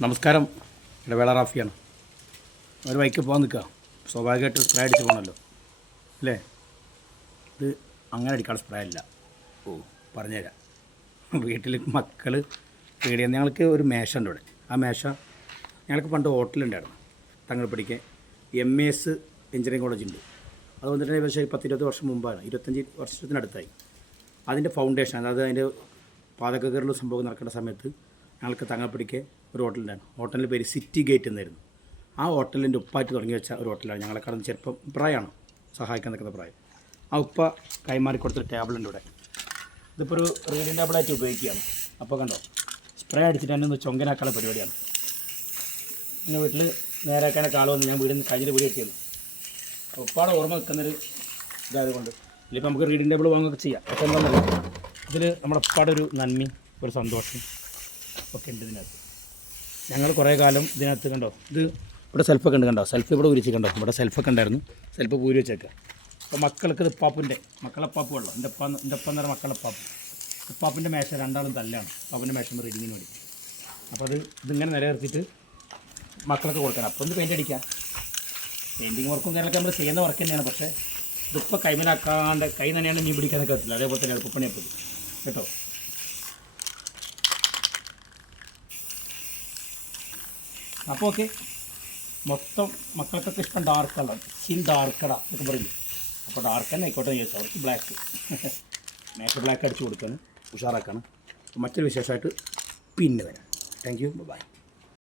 നമസ്കാരം. ഇടവേള റാഫിയാണ്. ഒരു വൈക്ക് പോകാൻ നിൽക്കുക. സ്വാഭാവികമായിട്ട് സ്പ്രേ അടിച്ച് പോകണമല്ലോ അല്ലേ? ഇത് അങ്ങനെ അടിക്കാനുള്ള സ്പ്രേ അല്ല. ഓ. പറഞ്ഞുതരാം. വീട്ടിൽ മക്കൾ പേടിയാണ്. ഞങ്ങൾക്ക് ഒരു മേശ ഉണ്ട് ഇവിടെ. ആ മേശ ഞങ്ങൾക്ക് പണ്ട് ഹോട്ടലുണ്ടായിരുന്നു. തങ്ങൾ പഠിക്കാൻ M A S engineering college ഉണ്ട്. അത് വന്നിട്ട് ഏകദേശം പത്ത് ഇരുപത് വർഷം മുമ്പാണ്. ഇരുപത്തഞ്ച് വർഷത്തിനടുത്തായി. അതിന്റെ ഫൗണ്ടേഷൻ അതായത് അതിന്റെ പാതകകറിലുള്ള സംഭവം നടക്കേണ്ട സമയത്ത് ഞങ്ങൾക്ക് തങ്ങപ്പിടിക്ക് ഒരു ഹോട്ടലുണ്ടായിരുന്നു ഹോട്ടലിന്റെ പേര് സിറ്റി ഗേറ്റ് എന്നായിരുന്നു. ആ ഹോട്ടലിന്റെ ഉപ്പായിട്ട് തുടങ്ങി വെച്ച ഒരു ഹോട്ടലാണ് ഞങ്ങളെ കടന്ന് ചെറുപ്പം പ്രായമാണ്? സഹായിക്കാൻ നിൽക്കുന്ന പ്രായം. ആ ഉപ്പ കൈമാറി കൊടുത്തൊരു ടേബിളുണ്ട് ഇവിടെ. ഇതിപ്പോൾ ഒരു റീഡിംഗ് ടേബിളായിട്ട് ഉപയോഗിക്കുകയാണ്. അപ്പോൾ കണ്ടോ സ്പ്രേ അടിച്ചിട്ട് തന്നെ ഒന്ന് ചൊങ്കനാക്കാനുള്ള പരിപാടിയാണ്. എന്റെ വീട്ടിൽ നേരാക്കാനൊക്കെ ആൾ വന്ന് ഞാൻ വീടിന് കഴിഞ്ഞ വീട് കിട്ടിയത്. ഉപ്പാടെ ഓർമ്മ വെക്കുന്നൊരു ഇതായത് കൊണ്ട് ഇതിലിപ്പോൾ നമുക്ക് റീഡിംഗ് ടേബിൾ വാങ്ങുകയൊക്കെ ചെയ്യാം. പക്ഷെ എന്താണെന്നറിയാം? ഇതിൽ നമ്മുടെ ഉപ്പാടെ ഒരു നന്മയും ഒരു സന്തോഷം ഒക്കെ ഉണ്ട് ഇതിനകത്ത്. ഞങ്ങൾ കുറേ കാലം ഇതിനകത്ത് കണ്ടോ ഇത് ഇവിടെ സെൽഫൊക്കെ ഉണ്ട് കണ്ടോ സെൽഫ് ഇവിടെ ഉരിച്ച് കണ്ടോ ഇവിടെ സെൽഫൊക്കെ ഉണ്ടായിരുന്നു സെൽഫ് പൂരി വെച്ചേക്കാം. അപ്പോൾ മക്കൾക്ക് ഇത് ഉപ്പാപ്പിന്റെ മക്കളപ്പാപ്പ് വെള്ളം എന്റെ ഉപ്പ എന്റെ ഉപ്പ എന്ന് പറഞ്ഞാൽ മക്കളപ്പാപ്പ്. ഉപ്പാപ്പിന്റെ മേശ രണ്ടാളും തല്ലാണ് ഉപ്പാപ്പിന്റെ മേശ റീഡിങ്ങിന് വേണ്ടി. അപ്പോൾ അത് ഇതിങ്ങനെ നിലനിർത്തിയിട്ട് മക്കളൊക്കെ കൊടുക്കണം. അപ്പോൾ ഒന്ന് പെയിന്റ് അടിക്കാം. പെയിന്റിങ് വർക്കും കാര്യങ്ങളൊക്കെ നമ്മൾ ചെയ്യുന്ന വർക്ക് തന്നെയാണ്. പക്ഷേ ഇതിപ്പോൾ കൈമലാക്കാണ്ട് കൈ തന്നെയാണ് മീൻ പിടിക്കാനൊക്കെ പറ്റില്ല. അതേപോലെ തന്നെ എളുപ്പപ്പണിയെ കേട്ടോ? അപ്പോൾ ഓക്കെ മൊത്തം മക്കൾക്കൊക്കെ ഇഷ്ടം ഡാർക്ക് കളർ സ്കിൻ ഡാർക്കട എന്നൊക്കെ പറയുന്നു അപ്പോൾ ഡാർക്ക് തന്നെ ആയിക്കോട്ടെ എന്ന് ചോദിച്ചാൽ അവർക്ക് ബ്ലാക്ക് മേക്ക് ബ്ലാക്ക് അടിച്ച് കൊടുക്കാണ്. ഉഷാറാക്കാണ്. മറ്റൊരു വിശേഷമായിട്ട് പിന്നെ വരാം. Thank you by